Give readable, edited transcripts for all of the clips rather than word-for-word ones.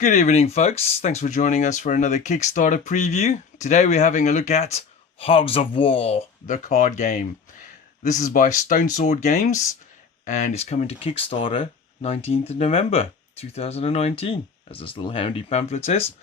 Good evening, folks. Thanks for joining us for another Kickstarter preview. Today we're having a look at Hogs of War, the card game. This is by Stone Sword Games, and it's coming to Kickstarter 19th of November 2019, as this little handy pamphlet says.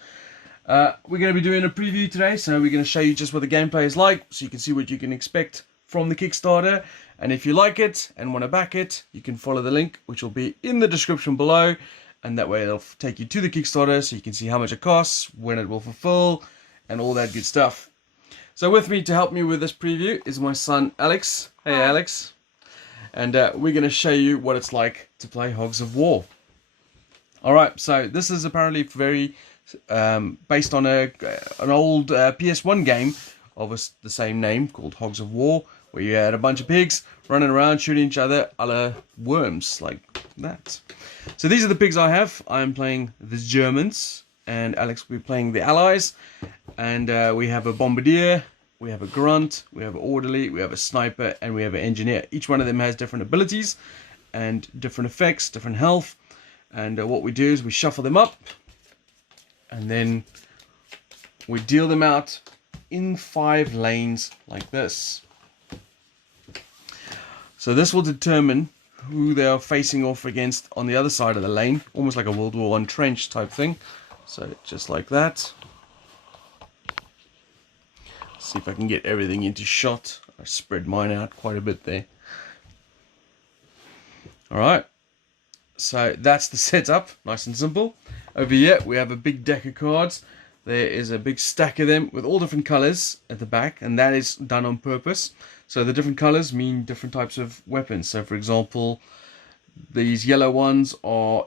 We're going to be doing a preview today, so we're going to show you just what the gameplay is like, so you can see what you can expect from the Kickstarter. And if you like it and want to back it, you can follow the link, which will be in the description below. And that way it'll take you to the Kickstarter so you can see how much it costs, when it will fulfill, and all that good stuff. So with me to help me with this preview is my son Alex. Hey Alex. And we're going to show you what it's like to play Hogs of War. Alright, so this is apparently very based on an old PS1 game of the same name called Hogs of War, where you had a bunch of pigs running around shooting each other a la worms, like that. So these are the pigs I have. I'm playing the Germans, and Alex will be playing the Allies. And we have a bombardier, we have a grunt, we have an orderly, we have a sniper, and we have an engineer. Each one of them has different abilities and different effects, different health. And what we do is we shuffle them up, and then we deal them out in 5 lanes like this. So this will determine who they are facing off against on the other side of the lane, almost like a World War I trench type thing. So just like that. See if I can get everything into shot. I spread mine out quite a bit there. Alright, so that's the setup, nice and simple. Over here we have a big deck of cards. There is a big stack of them with all different colors at the back, and that is done on purpose. So the different colors mean different types of weapons. So for example, these yellow ones are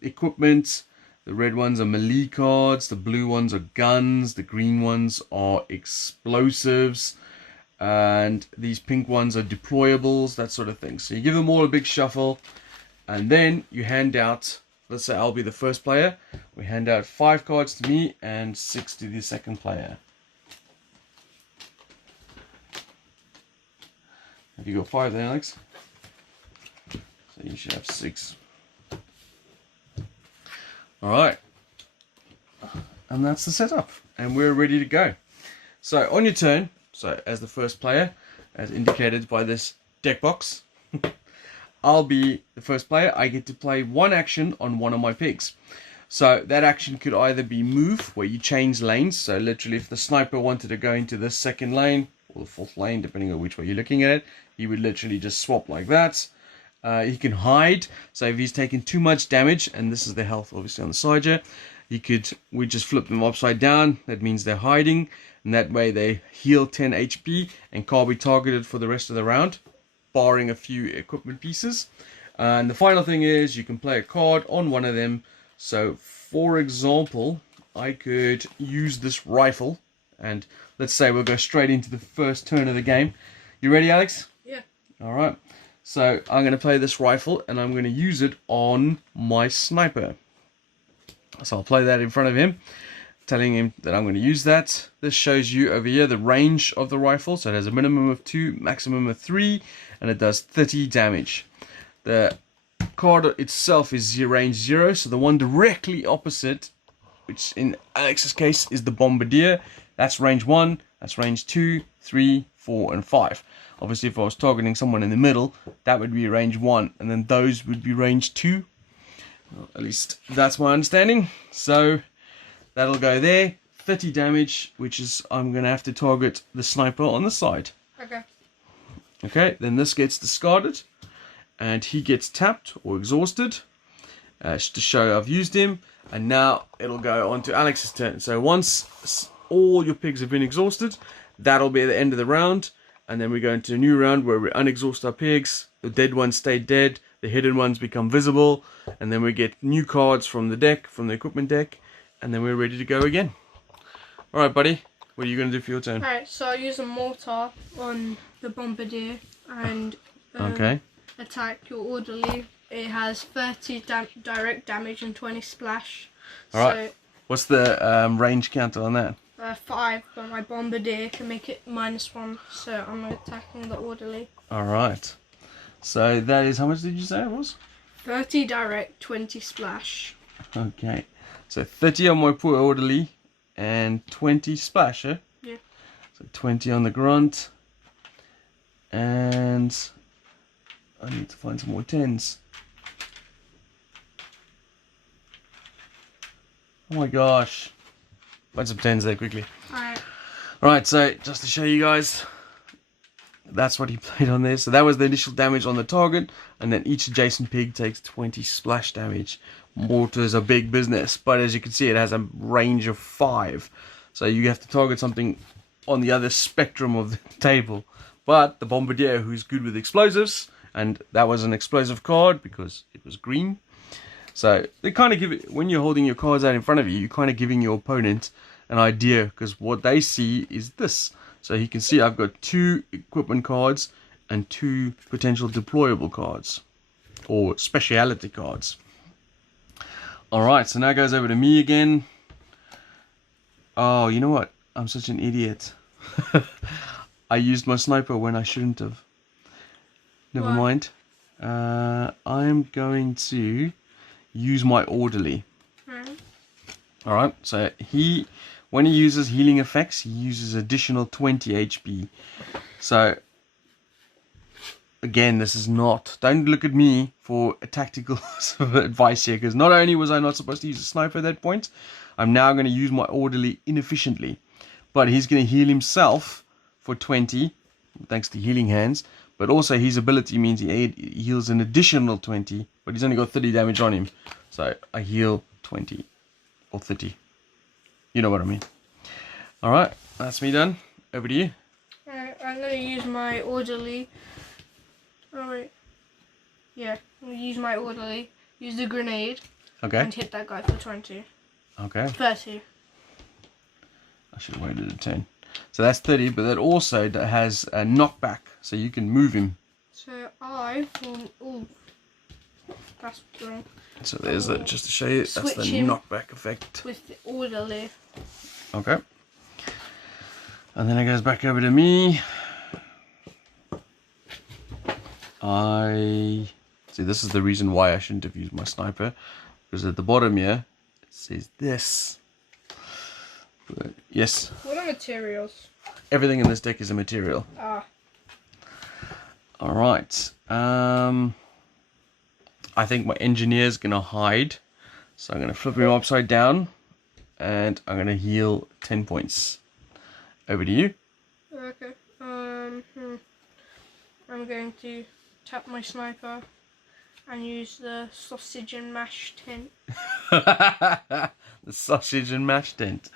equipment, the red ones are melee cards, the blue ones are guns, the green ones are explosives, and these pink ones are deployables, that sort of thing. So you give them all a big shuffle, and then you hand out, let's say I'll be the first player, we hand out 5 cards to me and 6 to the second player. Have you got 5 there, Alex? So you should have 6. Alright. And that's the setup. And we're ready to go. So on your turn, so as the first player, as indicated by this deck box, I'll be the first player. I get to play 1 action on one of my pigs. So that action could either be move, where you change lanes. So literally if the sniper wanted to go into the second lane, or the 4th lane, depending on which way you're looking at it, he would literally just swap like that. He can hide, so if he's taking too much damage, and this is the health obviously on the side here, we just flip them upside down. That means they're hiding, and that way they heal 10 HP and can't be targeted for the rest of the round, barring a few equipment pieces. And the final thing is you can play a card on one of them. So for example, I could use this rifle, and let's say we'll go straight into the first turn of the game. You ready, Alex? Yeah. Alright. So I'm going to play this rifle, and I'm going to use it on my sniper. So I'll play that in front of him, telling him that I'm going to use that. This shows you over here the range of the rifle. So it has a minimum of 2, maximum of 3, and it does 30 damage. The card itself is range 0, so the one directly opposite, which in Alex's case is the bombardier, that's range 1, that's range 2, 3, 4, and 5. Obviously, if I was targeting someone in the middle, that would be range 1, and then those would be range 2. Well, at least that's my understanding. So that'll go there. 30 damage, which is I'm going to have to target the sniper on the side. Okay. Okay, then this gets discarded, and he gets tapped or exhausted to show I've used him. And now it'll go on to Alex's turn. So once all your pigs have been exhausted, that'll be the end of the round. And then we go into a new round where we unexhaust our pigs. The dead ones stay dead. The hidden ones become visible. And then we get new cards from the deck, from the equipment deck. And then we're ready to go again. Alright, buddy. What are you going to do for your turn? Alright, so I use a mortar on the bombardier and attack your orderly. It has 30 direct damage and 20 splash. Alright. So, what's the range counter on that? 5, but my bombardier can make it -1, so I'm attacking the orderly. Alright. So that is, how much did you say it was? 30 direct, 20 splash. Okay. So 30 on my poor orderly and 20 splash, eh? Yeah. So 20 on the grunt. And I need to find some more 10s. Oh my gosh. Find some 10s there quickly. Alright, so just to show you guys, that's what he played on there. So that was the initial damage on the target, and then each adjacent pig takes 20 splash damage. Mortars are big business, but as you can see, it has a range of 5. So you have to target something on the other spectrum of the table. But the Bombardier, who's good with explosives, and that was an explosive card because it was green. So they kind of give it, when you're holding your cards out in front of you, you're kind of giving your opponent an idea, because what they see is this. So you can see I've got 2 equipment cards and 2 potential deployable cards, or speciality cards. Alright, so now it goes over to me again. Oh, you know what? I'm such an idiot. I used my sniper when I shouldn't have. Never mind. I'm going to use my orderly. Alright, so when he uses healing effects, he uses additional 20 HP. So, again, this is not... Don't look at me for a tactical advice here, because not only was I not supposed to use a sniper at that point, I'm now going to use my orderly inefficiently. But he's going to heal himself for 20, thanks to healing hands. But also his ability means he heals an additional 20, but he's only got 30 damage on him. So I heal 20 or 30. You know what I mean. Alright, that's me done. Over to you. I'm going to use my orderly. Oh wait. Yeah, I'm going to use my orderly, use the grenade, and hit that guy for 20. Okay. 30. I should have waited a 10. So that's 30, but that also has a knockback, so you can move him. So I will... Ooh. That's wrong. So there's that, just to show you, that's the knockback effect. With the orderly. Okay. And then it goes back over to me. See, this is the reason why I shouldn't have used my sniper, because at the bottom here it says this. But yes. What are materials? Everything in this deck is a material. Ah. Alright. I think my engineer's gonna hide. So I'm gonna flip him upside down and I'm gonna heal 10 points. Over to you. Okay. I'm going to tap my sniper and use the sausage and mash tent. The sausage and mash tent.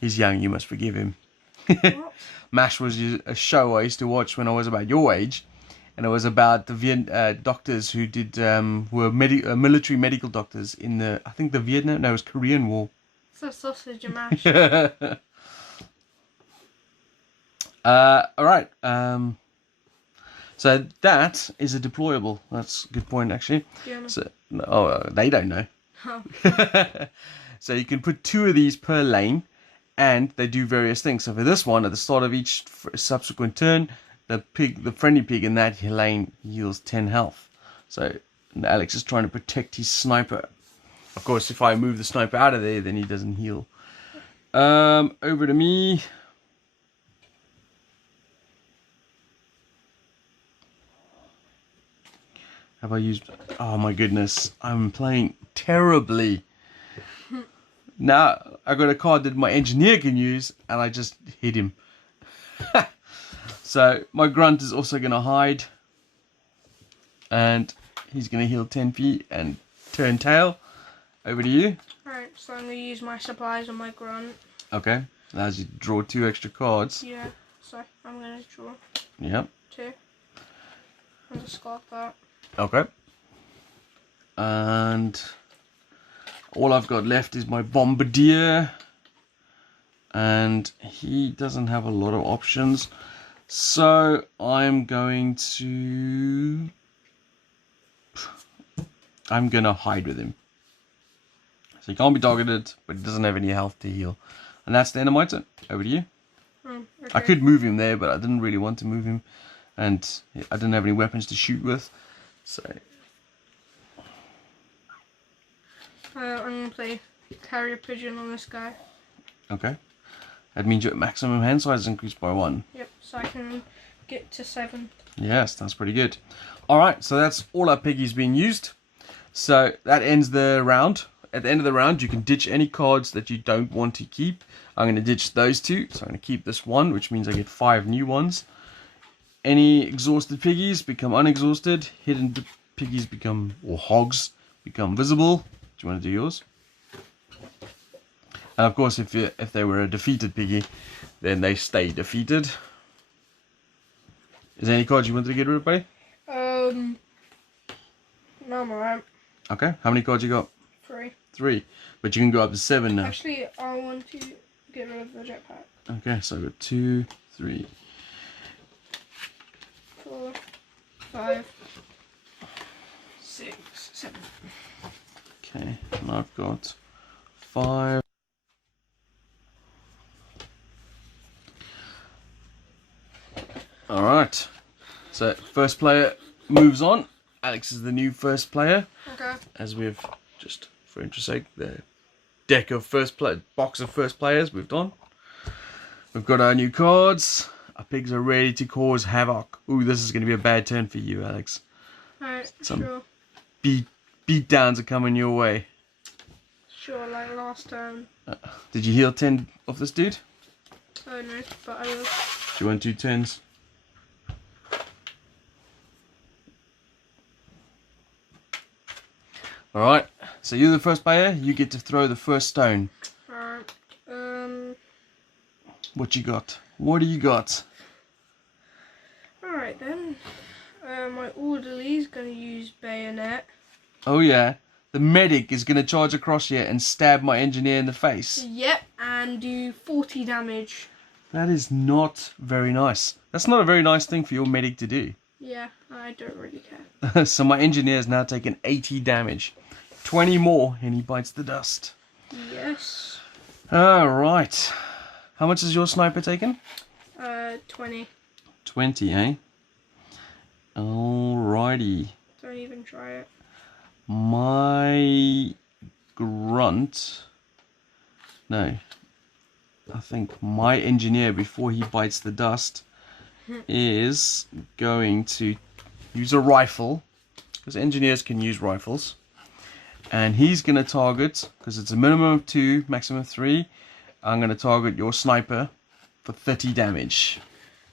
He's young, you must forgive him. What? MASH was a show I used to watch when I was about your age, and it was about the doctors who did were military medical doctors in the, I think, the Vietnam, no, it was Korean War. So sausage and mash. All right. So that is a deployable. That's a good point, actually. Yeah. So they don't know. Oh. So you can put 2 of these per lane, and they do various things. So for this one, at the start of each subsequent turn, the friendly pig in that lane heals 10 health. So Alex is trying to protect his sniper. Of course, if I move the sniper out of there, then he doesn't heal. Over to me. Have I used... Oh my goodness, I'm playing terribly. Now I got a card that my engineer can use, and I just hit him. So my grunt is also going to hide, and he's going to heal 10 feet and turn tail. Over to you. Alright, so I'm going to use my supplies on my grunt. Okay, allows you to draw 2 extra cards. Yeah, so I'm going to draw Yep. 2 and discard that. Okay. And all I've got left is my Bombardier, and he doesn't have a lot of options, so I'm gonna hide with him. So he can't be targeted, but he doesn't have any health to heal. And that's the end of my turn. Over to you. Okay. I could move him there, but I didn't really want to move him, and I didn't have any weapons to shoot with. So I'm going to play carrier pigeon on this guy. Okay. That means your maximum hand size is increased by 1. Yep, so I can get to 7. Yes, that's pretty good. Alright, so that's all our piggies being used. So that ends the round. At the end of the round, you can ditch any cards that you don't want to keep. I'm going to ditch those 2, so I'm going to keep this 1, which means I get 5 new ones. Any exhausted piggies become unexhausted. Hidden piggies become, or hogs, become visible. Do you want to do yours? And of course, if they were a defeated piggy, then they stay defeated. Is there any cards you wanted to get rid of, buddy? No, I'm alright. Okay, how many cards you got? 3. 3. But you can go up to 7 now. Actually, I want to get rid of the jetpack. Okay, so I've got 2, 3. 4, 5, 6, 7. Okay, and I've got 5. Alright, so first player moves on. Alex is the new first player. Okay. As we've just, for interest sake, the deck of box of first players moved on. We've got our new cards. Our pigs are ready to cause havoc. Ooh, this is going to be a bad turn for you, Alex. Alright, Some sure. Beat downs are coming your way. Sure, like last time. Did you heal 10 of this dude? Oh no, but I will. Do you want 2 10s? Alright, so you're the first player. You get to throw the first stone. Alright, What you got? What do you got? alright then. My orderly's gonna use bayonet. Oh yeah, the medic is going to charge across here and stab my engineer in the face. Yep, and do 40 damage. That is not very nice. That's not a very nice thing for your medic to do. Yeah, I don't really care. So my engineer has now taken 80 damage. 20 more and he bites the dust. Yes. Alright. How much has your sniper taken? 20. 20, eh? Alrighty. Don't even try it. My grunt... No. I think my engineer, before he bites the dust, is going to use a rifle. Because engineers can use rifles. And he's going to target, because it's a minimum of 2, maximum of 3. I'm going to target your sniper for 30 damage.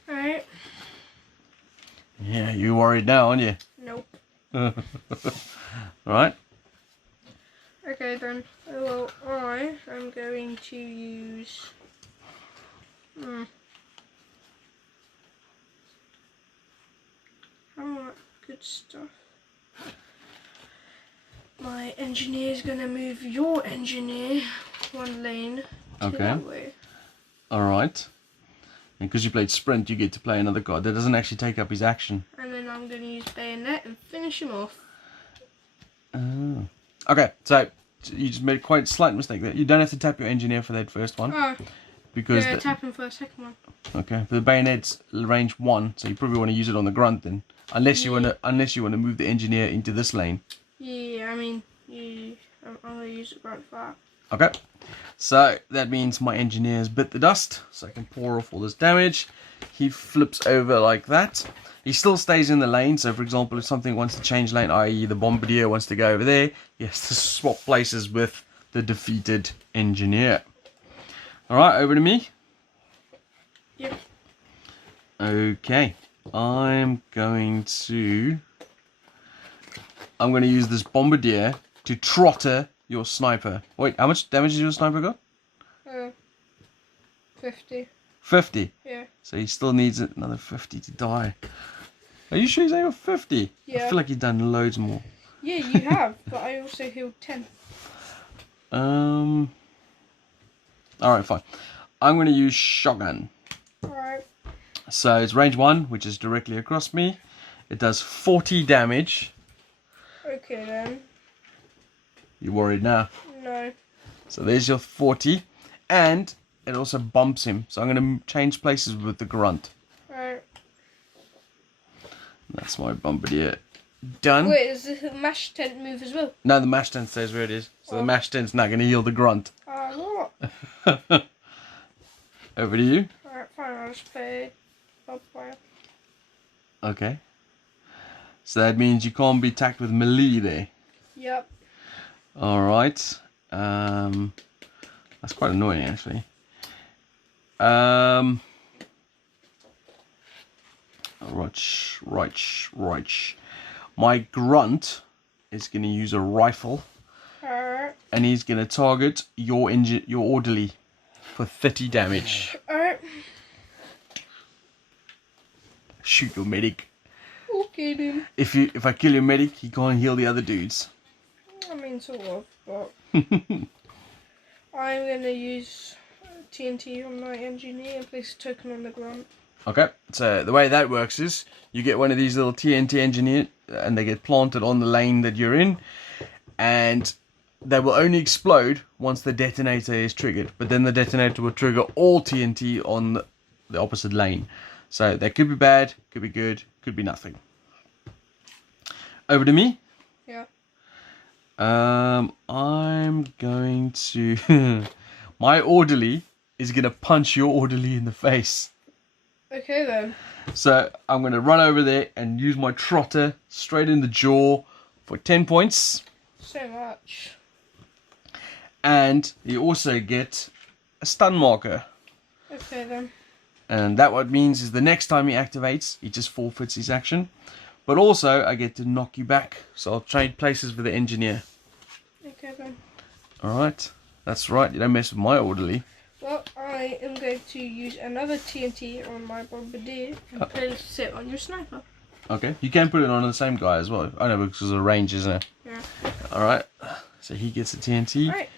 Alright. Yeah, you worried now, aren't you? Nope. Alright. Okay then. Well, I am going to use... How much good stuff. My engineer's gonna move your engineer 1 lane to Okay. that way. Alright. And because you played sprint, you get to play another card that doesn't actually take up his action. And then I'm gonna use bayonet and finish him off. Oh. Okay, so you just made quite a slight mistake there. You don't have to tap your engineer for that first one. Oh, Because yeah, tap him for a second one. okay, but the bayonet's range 1, so you probably want to use it on the grunt then. Unless you want to move the engineer into this lane. Yeah, I mean, I'm gonna use the grunt for that. Okay, so that means my engineer's bit the dust, so I can pour off all this damage. He flips over like that. He still stays in the lane, so for example, if something wants to change lane, i.e. the bombardier wants to go over there, he has to swap places with the defeated engineer. Alright, over to me. Yep. Okay, I'm going to use this bombardier to trotter your sniper. Wait, how much damage has your sniper got? 50. 50. Yeah. So he still needs another 50 to die. Are you sure he's only got 50? Yeah. I feel like you've done loads more. Yeah, you have, but I also healed 10. Alright, fine. I'm going to use shotgun. Alright. So it's range 1, which is directly across me. It does 40 damage. Okay then. You worried now? No. So there's your 40. And it also bumps him. So I'm going to change places with the grunt. Alright. That's my bombardier Done. Wait, is the mash tent move as well? No, the mash tent stays where it is. So the mash tent's not going to heal the grunt. What? Over to you. Alright, fine, I'll just play Barbed. Okay. So that means you can't be attacked with melee there. Yep. Alright. That's quite annoying actually. Right. My grunt is going to use a rifle. Alright. And he's going to target your orderly for 30 damage. Alright. Shoot your medic. Okay then. If I kill your medic, he can't heal the other dudes. I mean, sort of, but I'm gonna use TNT on my engineer and place a token on the grunt. Okay, so the way that works is you get one of these little TNT engineer and they get planted on the lane that you're in, and they will only explode once the detonator is triggered, but then the detonator will trigger all TNT on the opposite lane. So that could be bad, could be good, could be nothing. Over to me. Yeah. I'm going to... My orderly is going to punch your orderly in the face. Okay then. So I'm going to run over there and use my trotter straight in the jaw for 10 points. So much. And you also get a stun marker. Okay then. And that what means is the next time he activates, he just forfeits his action. But also, I get to knock you back. So I'll trade places with the engineer. Okay then. Alright. That's right, you don't mess with my orderly. Well, I am going to use another TNT on my bombardier and place it on your sniper. Okay, you can put it on the same guy as well. I know, because of the range, isn't it? Yeah. Alright, so he gets the TNT. Right.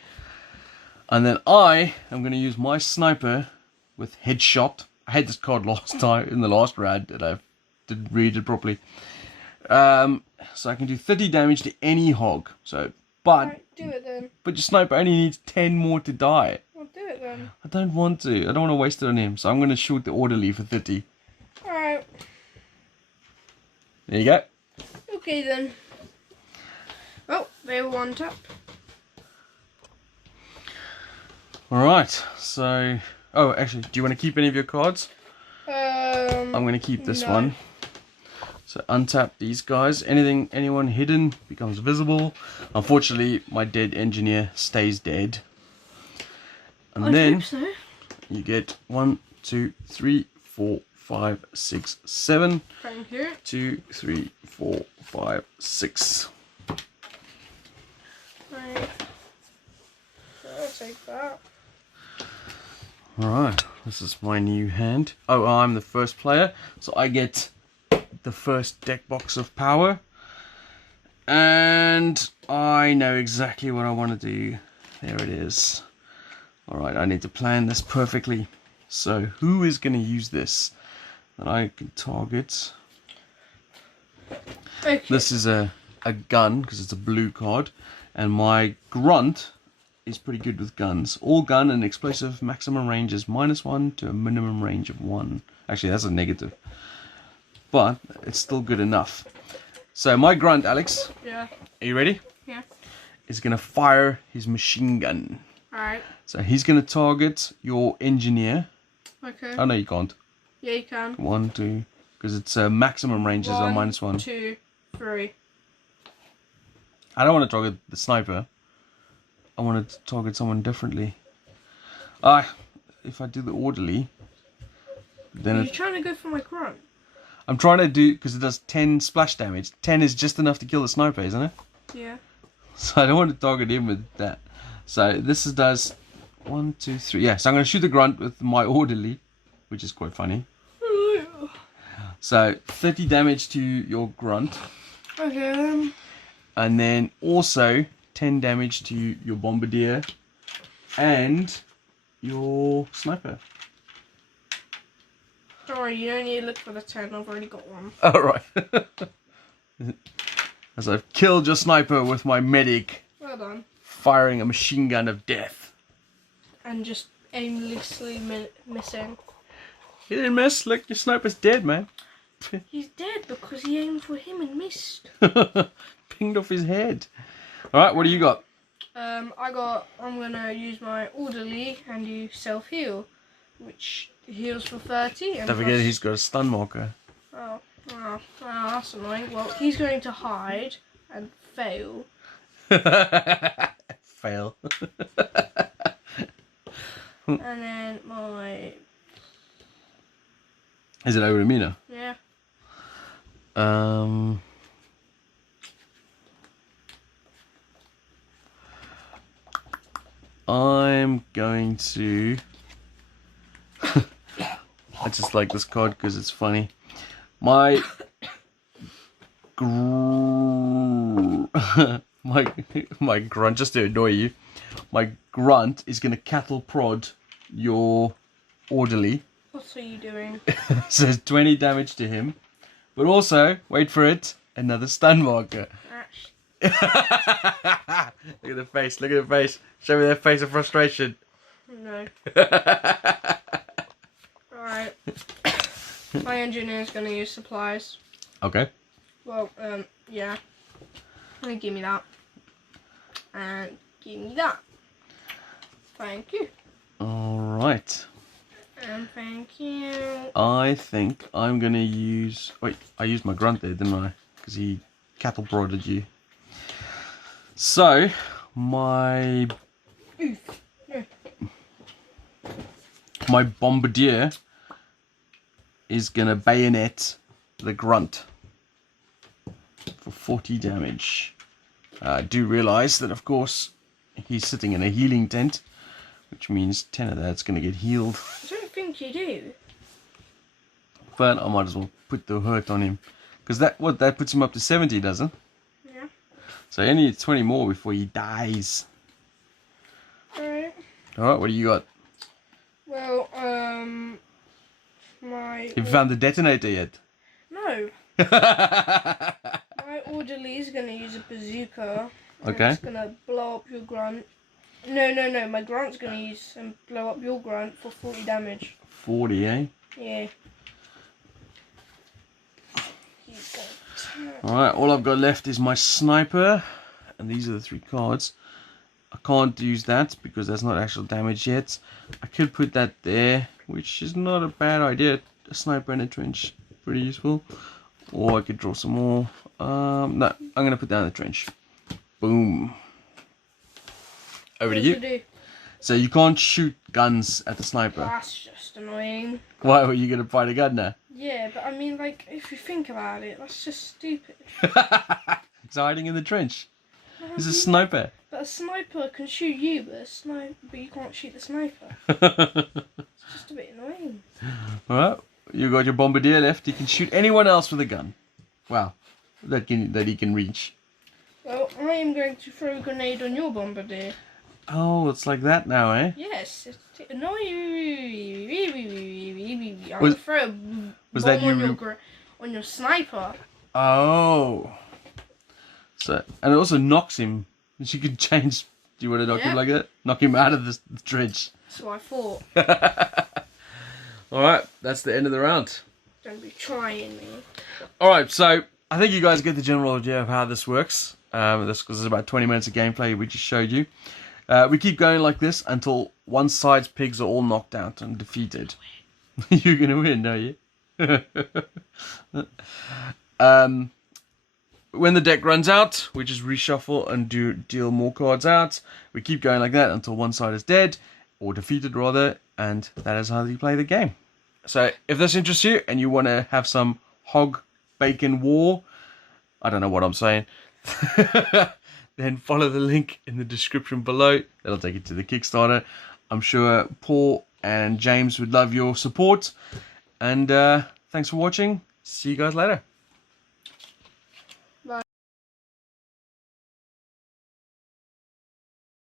And then I am going to use my sniper with headshot. I had this card last time, in the last round, and I didn't read it properly. So I can do 30 damage to any hog. So, but Right, do it then. But your sniper only needs 10 more to die. Well, do it then. I don't want to. I don't want to waste it on him. So I'm going to shoot the orderly for 30. Alright. There you go. Okay then. Oh, they were one tap. Alright, so... Oh, actually, do you want to keep any of your cards? I'm going to keep this one. So untap these guys. Anyone hidden becomes visible. Unfortunately, my dead engineer stays dead. And I then hope so. you get 1, 2, 3, 4, 5, 6, 7. Thank you. 2, 3, 4, 5, 6. Right. I'll take that. Alright, this is my new hand. Oh, I'm the first player, so I get the first deck box of power. And I know exactly what I want to do. There it is. Alright, I need to plan this perfectly. So, who is going to use this that I can target? Okay. This is a gun, because it's a blue card. And my grunt is pretty good with guns. All gun and explosive maximum range is -1 to a minimum range of 1. Actually, that's a negative. But it's still good enough. So my grunt, Alex. Yeah. Are you ready? Yeah. Is going to fire his machine gun. Alright. So he's going to target your engineer. Okay. Oh no, you can't. Yeah, you can. 1, 2, because it's maximum ranges are -1. 1, 2, 3. I don't want to target the sniper. I want to target someone differently. If I do the orderly, then Are you trying to go for my grunt? I'm trying to do, because it does 10 splash damage. 10 is just enough to kill the sniper, isn't it? Yeah. So I don't want to target him with that. So this does 1, 2, 3. Yeah, so I'm going to shoot the grunt with my orderly, which is quite funny. So 30 damage to your grunt. Okay. And then also 10 damage to your bombardier and your sniper. Don't worry, you don't need to look for the 10. I've already got one. Alright. As I've killed your sniper with my medic. Well done. Firing a machine gun of death. And just aimlessly missing. You didn't miss. Look, your sniper's dead, man. He's dead because he aimed for him and missed. Pinged off his head. Alright, what do you got? I'm gonna use my orderly and do self-heal, which heals for 30. And Don't forget he's got a stun marker. Oh, that's annoying. Well, he's going to hide and fail. Fail. And then my... Is it over to me now? Yeah. I'm going to... I just like this card because it's funny. My... my grunt, just to annoy you, my grunt is going to cattle prod your orderly. What are you doing? So it's 20 damage to him. But also, wait for it, another stun marker. Look at the face, look at the face. Show me that face of frustration. No. Alright. My engineer's gonna use supplies. Okay. Well, yeah. Give me that. And give me that. Thank you. Alright. And thank you. I think I'm gonna use... Wait, I used my grunt there, didn't I? Because he cattle prodded you. So, my bombardier is gonna bayonet the grunt for 40 damage. I do realise that, of course, he's sitting in a healing tent, which means 10 of that's gonna get healed. I don't think you do. But I might as well put the hurt on him, because that puts him up to 70, doesn't? Yeah. So he only needs 20 more before he dies. Alright. Alright, what do you got? Well, my... Have you found the detonator yet? No. My orderly is gonna use a bazooka. Okay. It's gonna blow up your grunt. No. My grunt's gonna use and blow up your grunt for 40 damage. 40, eh? Yeah. Alright, all I've got left is my sniper. And these are the 3 cards. I can't use that because that's not actual damage yet. I could put that there, which is not a bad idea. A sniper in a trench, pretty useful. Or I could draw some more. No, I'm going to put down the trench. Boom. Over to you. So you can't shoot guns at the sniper. That's just annoying. Why were you going to fight a gun now? Yeah, but I mean, like, if you think about it, that's just stupid. He's hiding in the trench. He's a sniper. But a sniper can shoot you, but you can't shoot the sniper. It's just a bit annoying. Alright, you got your bombardier left. He can shoot anyone else with a gun. Wow, that he can reach. Well, I am going to throw a grenade on your bombardier. Oh, it's like that now, eh? Yes. No, I'm going to throw a bomb on your sniper. Oh. So, and it also knocks him. You could change. Do you want to knock him like that? Knock him out of the trench. That's what I thought. Alright, that's the end of the round. Don't be trying me. Alright, so I think you guys get the general idea of how this works. This is about 20 minutes of gameplay we just showed you. We keep going like this until one side's pigs are all knocked out and defeated. You're going to win, are you? When the deck runs out, we just reshuffle and deal more cards out. We keep going like that until one side is dead, or defeated rather, and that is how you play the game. So if this interests you and you want to have some hog bacon war, I don't know what I'm saying, then follow the link in the description below. That'll take you to the Kickstarter. I'm sure Paul and James would love your support. And thanks for watching. See you guys later.